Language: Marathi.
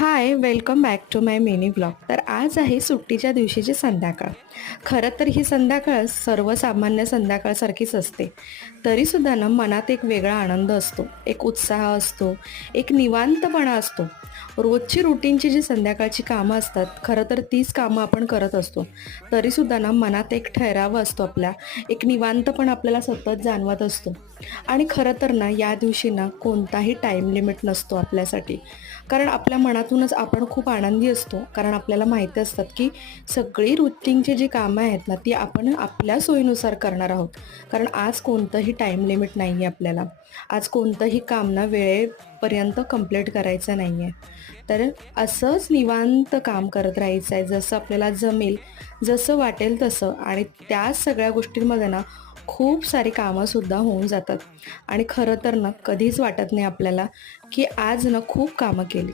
High, welcome back to my mini vlog. तर आज आहे सुट्टीच्या दिवशीची संध्याकाळ. खरं तर ही संध्याकाळ सर्वसामान्य संध्याकाळसारखीच असते. तरीसुद्धा ना मनात एक वेगळा आनंद असतो, एक उत्साह असतो, एक निवांतपणा असतो. रोजची रुटीनची जी संध्याकाळची कामं असतात, खरं तर तीच कामं आपण करत असतो. तरीसुद्धा ना मनात एक ठराव असतो आपल्या, एक निवांतपणा आपल्याला सतत जाणवत असतो. आणि खरं तर ना या दिवशी ना कोणताही टाईम लिमिट नसतो आपल्यासाठी. कारण आपल्या मनातूनच आपण खूप आनंदी असतो. कारण आपल्याला माहिती असतात, की सगळी रुटीनची जी कामं आहेत ना, ती आपण आपल्या सोयीनुसार करणार आहोत. कारण आज कोणतंही टाईम लिमिट नाही आहे आपल्याला. आज कोणतंही काम ना वेळेपर्यंत कंप्लीट करायचं नाही आहे. तर असंच निवांत काम करत राहायचं आहे, जसं आपल्याला जमेल, जसं वाटेल तसं आणि त्या सगळ्या गोष्टींमध्ये ना खूप सारी कामंसुद्धा होऊन जातात आणि खरं तर ना कधीच वाटत नाही आपल्याला, की आज ना खूप कामं केली.